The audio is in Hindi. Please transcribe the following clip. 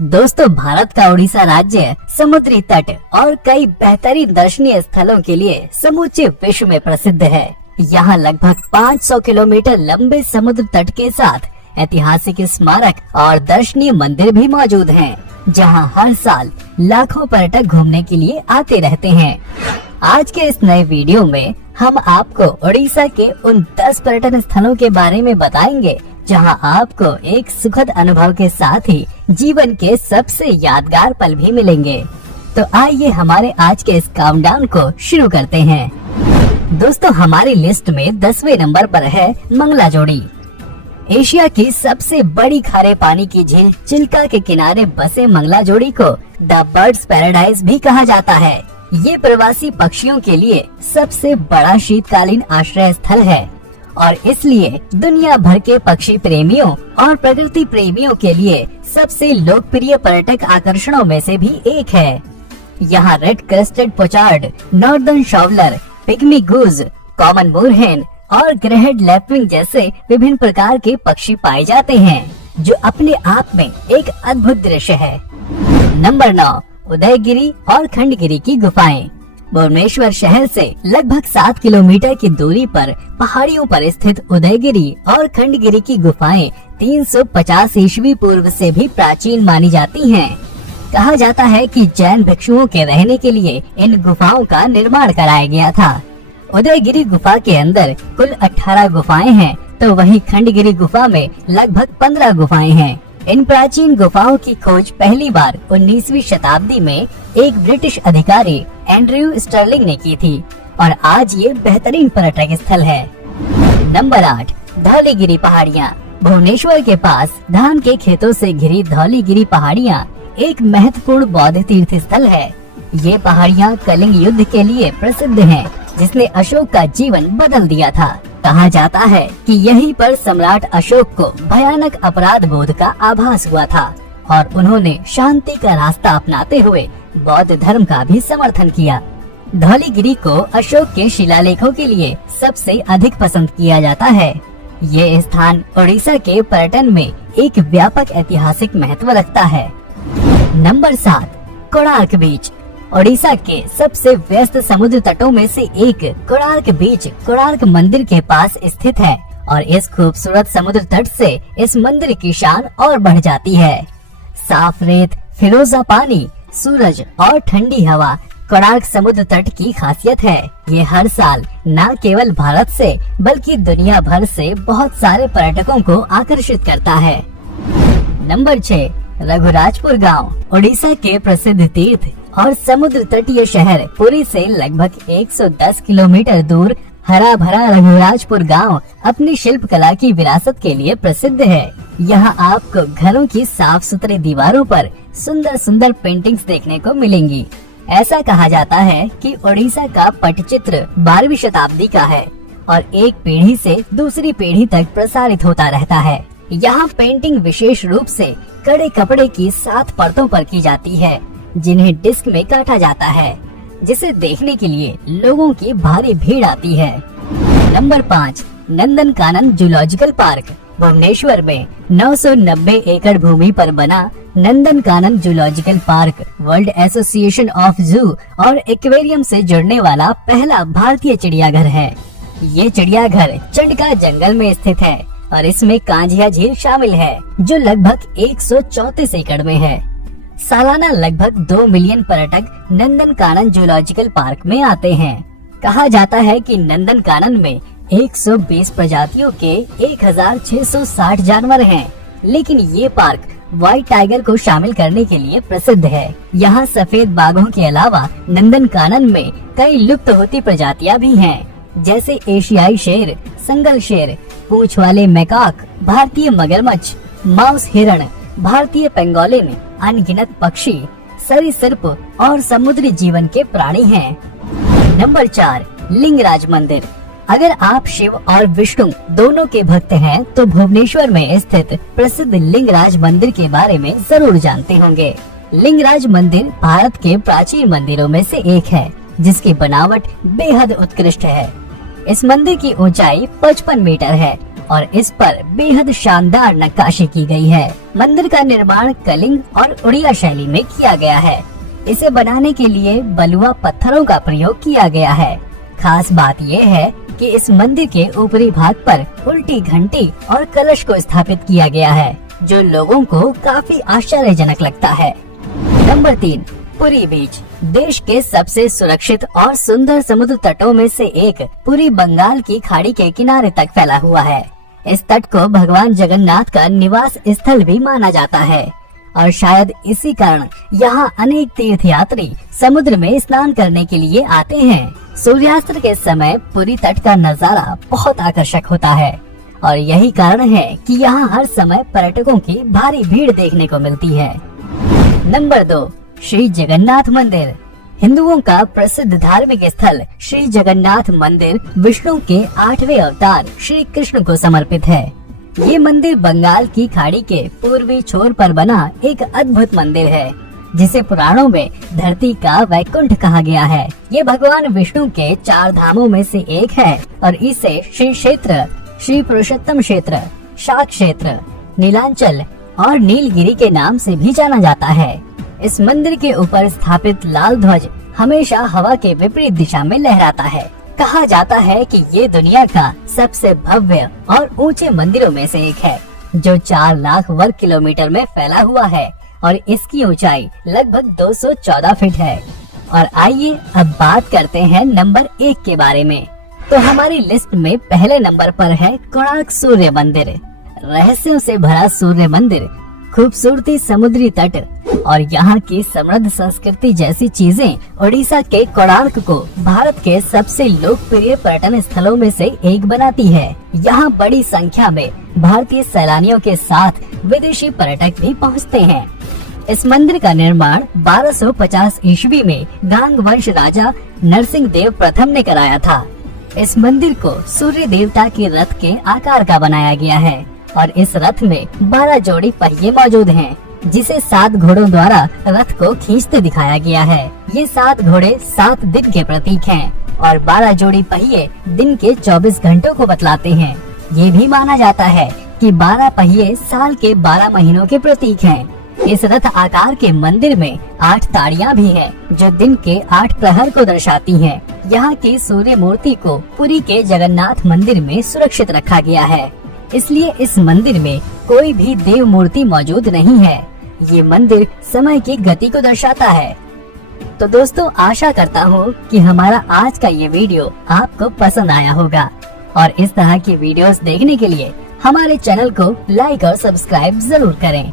दोस्तों, भारत का उड़ीसा राज्य समुद्री तट और कई बेहतरीन दर्शनीय स्थलों के लिए समूचे विश्व में प्रसिद्ध है। यहाँ लगभग 500 किलोमीटर लंबे समुद्र तट के साथ ऐतिहासिक स्मारक और दर्शनीय मंदिर भी मौजूद हैं, जहाँ हर साल लाखों पर्यटक घूमने के लिए आते रहते हैं। आज के इस नए वीडियो में हम आपको उड़ीसा के उन 10 पर्यटन स्थलों के बारे में बताएंगे जहां आपको एक सुखद अनुभव के साथ ही जीवन के सबसे यादगार पल भी मिलेंगे। तो आइए हमारे आज के इस काउंटडाउन को शुरू करते हैं। दोस्तों, हमारी लिस्ट में 10वें नंबर पर है मंगलाजोड़ी। एशिया की सबसे बड़ी खारे पानी की झील चिल्का के किनारे बसे मंगलाजोड़ी को द बर्ड्स पैराडाइज भी कहा जाता है। ये प्रवासी पक्षियों के लिए सबसे बड़ा शीतकालीन आश्रय स्थल है और इसलिए दुनिया भर के पक्षी प्रेमियों और प्रकृति प्रेमियों के लिए सबसे लोकप्रिय पर्यटक आकर्षणों में से भी एक है। यहाँ red crested pochard, northern shoveler, pygmy goose, common moorhen और ग्रेहेड लैपविंग जैसे विभिन्न प्रकार के पक्षी पाए जाते हैं, जो अपने आप में एक अद्भुत दृश्य है। नंबर 9, उदयगिरी और खंडगिरी की गुफाएं। भुवनेश्वर शहर से लगभग 7 किलोमीटर की दूरी पर पहाड़ियों पर स्थित उदयगिरी और खंडगिरी की गुफाएं 350 ईस्वी पूर्व से भी प्राचीन मानी जाती हैं। कहा जाता है कि जैन भिक्षुओं के रहने के लिए इन गुफाओं का निर्माण कराया गया था। उदयगिरी गुफा के अंदर कुल 18 गुफाएं हैं, तो वहीं खंडगिरी गुफा में लगभग 15 गुफाएं हैं। इन प्राचीन गुफाओं की खोज पहली बार 19वीं शताब्दी में एक ब्रिटिश अधिकारी एंड्रयू स्टर्लिंग ने की थी और आज ये बेहतरीन पर्यटक स्थल है। नंबर 8, धौलीगिरी पहाड़ियाँ। भुवनेश्वर के पास धान के खेतों से घिरी धौलीगिरी पहाड़ियाँ एक महत्वपूर्ण बौद्ध तीर्थ स्थल है। ये पहाड़ियाँ कलिंग युद्ध के लिए प्रसिद्ध हैं, जिसने अशोक का जीवन बदल दिया था। कहा जाता है कि यहीं पर सम्राट अशोक को भयानक अपराध बोध का आभास हुआ था और उन्होंने शांति का रास्ता अपनाते हुए बौद्ध धर्म का भी समर्थन किया। धौलीगिरी को अशोक के शिलालेखों के लिए सबसे अधिक पसंद किया जाता है। ये स्थान उड़ीसा के पर्यटन में एक व्यापक ऐतिहासिक महत्व रखता है। नंबर 7, कोणार्क बीच। ओडिशा के सबसे व्यस्त समुद्र तटों में से एक कोणार्क बीच कोणार्क मंदिर के पास स्थित है और इस खूबसूरत समुद्र तट से इस मंदिर की शान और बढ़ जाती है। साफ रेत, फिरोजा पानी, सूरज और ठंडी हवा कोणार्क समुद्र तट की खासियत है। ये हर साल न केवल भारत से बल्कि दुनिया भर से बहुत सारे पर्यटकों को आकर्षित करता है। नंबर 6, रघुराजपुर गांव। ओडिशा के प्रसिद्ध तीर्थ और समुद्र तटीय शहर पुरी से लगभग 110 किलोमीटर दूर हरा भरा रघुराजपुर गांव अपनी शिल्प कला की विरासत के लिए प्रसिद्ध है। यहाँ आपको घरों की साफ सुथरी दीवारों पर सुंदर सुंदर पेंटिंग्स देखने को मिलेंगी। ऐसा कहा जाता है कि ओडिशा का पटचित्र 12वीं शताब्दी का है और एक पीढ़ी से दूसरी पीढ़ी तक प्रसारित होता रहता है। यहाँ पेंटिंग विशेष रूप से कड़े कपड़े की 7 परतों पर की जाती है, जिन्हें डिस्क में काटा जाता है, जिसे देखने के लिए लोगों की भारी भीड़ आती है। नंबर 5, नंदनकानन जूलॉजिकल पार्क। भुवनेश्वर में 990 एकड़ भूमि पर बना Nandankanan zoological park world association of zoo और एक्वेरियम से जुड़ने वाला पहला भारतीय चिड़ियाघर है। ये चिड़ियाघर चंडका जंगल में स्थित है और इसमें कांझिया झील शामिल है, जो लगभग 134 एकड़ में है। सालाना लगभग 2 मिलियन पर्यटक नंदनकानन जूलॉजिकल पार्क में आते हैं। कहा जाता है कि नंदनकानन में 120 प्रजातियों के 1660 जानवर हैं, लेकिन ये पार्क व्हाइट टाइगर को शामिल करने के लिए प्रसिद्ध है। यहाँ सफेद बाघों के अलावा नंदनकानन में कई लुप्त होती प्रजातियाँ भी हैं, जैसे एशियाई शेर, संगल शेर, पूंछ वाले मैकाक, भारतीय मगरमच्छ, माउस हिरण, भारतीय पेंगोलिन, अनगिनत पक्षी, सरीसृप और समुद्री जीवन के प्राणी हैं। नंबर 4, लिंगराज मंदिर। अगर आप शिव और विष्णु दोनों के भक्त हैं, तो भुवनेश्वर में स्थित प्रसिद्ध लिंगराज मंदिर के बारे में जरूर जानते होंगे। लिंगराज मंदिर भारत के प्राचीन मंदिरों में से एक है, जिसकी बनावट बेहद उत्कृष्ट है। इस मंदिर की ऊंचाई 55 मीटर है और इस पर बेहद शानदार नक्काशी की गई है। मंदिर का निर्माण कलिंग और उड़िया शैली में किया गया है। इसे बनाने के लिए बलुआ पत्थरों का प्रयोग किया गया है। खास बात यह है कि इस मंदिर के ऊपरी भाग पर उल्टी घंटी और कलश को स्थापित किया गया है, जो लोगों को काफी आश्चर्यजनक लगता है। नंबर 3, पुरी बीच। देश के सबसे सुरक्षित और सुंदर समुद्र तटों में से एक पुरी बंगाल की खाड़ी के किनारे तक फैला हुआ है। इस तट को भगवान जगन्नाथ का निवास स्थल भी माना जाता है और शायद इसी कारण यहाँ अनेक तीर्थयात्री समुद्र में स्नान करने के लिए आते हैं। सूर्यास्त के समय पुरी तट का नजारा बहुत आकर्षक होता है और यही कारण है कि यहाँ हर समय पर्यटकों की भारी भीड़ देखने को मिलती है। नंबर 2, श्री जगन्नाथ मंदिर। हिंदुओं का प्रसिद्ध धार्मिक स्थल श्री जगन्नाथ मंदिर विष्णु के 8वें अवतार श्री कृष्ण को समर्पित है। ये मंदिर बंगाल की खाड़ी के पूर्वी छोर पर बना एक अद्भुत मंदिर है, जिसे पुराणों में धरती का वैकुंठ कहा गया है। ये भगवान विष्णु के 4 धामों में से एक है और इसे श्री क्षेत्र, श्री पुरुषोत्तम क्षेत्र, शाक क्षेत्र, नीलांचल और नीलगिरी के नाम से भी जाना जाता है। इस मंदिर के ऊपर स्थापित लाल ध्वज हमेशा हवा के विपरीत दिशा में लहराता है। कहा जाता है कि ये दुनिया का सबसे भव्य और ऊंचे मंदिरों में से एक है, जो 4 लाख वर्ग किलोमीटर में फैला हुआ है और इसकी ऊंचाई लगभग 214 फीट है। और आइए अब बात करते हैं नंबर 1 के बारे में। तो हमारी लिस्ट में पहले नंबर पर है कोणार्क सूर्य मंदिर। रहस्यों से भरा सूर्य मंदिर, खूबसूरती समुद्री तट और यहाँ की समृद्ध संस्कृति जैसी चीजें उड़ीसा के कोणार्क को भारत के सबसे लोकप्रिय पर्यटन स्थलों में से एक बनाती है। यहाँ बड़ी संख्या में भारतीय सैलानियों के साथ विदेशी पर्यटक भी पहुँचते हैं। इस मंदिर का निर्माण 1250 ईस्वी में गांग वंश राजा नरसिंह देव प्रथम ने कराया था। इस मंदिर को सूर्य देवता के रथ के आकार का बनाया गया है और इस रथ में 12 जोड़ी पहिए मौजूद हैं, जिसे 7 घोड़ों द्वारा रथ को खींचते दिखाया गया है। ये 7 घोड़े 7 दिन के प्रतीक हैं और 12 जोड़ी पहिए दिन के 24 घंटों को बतलाते हैं। ये भी माना जाता है कि 12 पहिए साल के 12 महीनों के प्रतीक हैं। इस रथ आकार के मंदिर में 8 ताड़ियां भी हैं, जो दिन के 8 प्रहर को दर्शाती हैं। यहाँ की सूर्य मूर्ति को पुरी के जगन्नाथ मंदिर में सुरक्षित रखा गया है, इसलिए इस मंदिर में कोई भी देव मूर्ति मौजूद नहीं है। ये मंदिर समय की गति को दर्शाता है। तो दोस्तों, आशा करता हूँ कि हमारा आज का ये वीडियो आपको पसंद आया होगा और इस तरह की वीडियोस देखने के लिए हमारे चैनल को लाइक और सब्सक्राइब जरूर करें।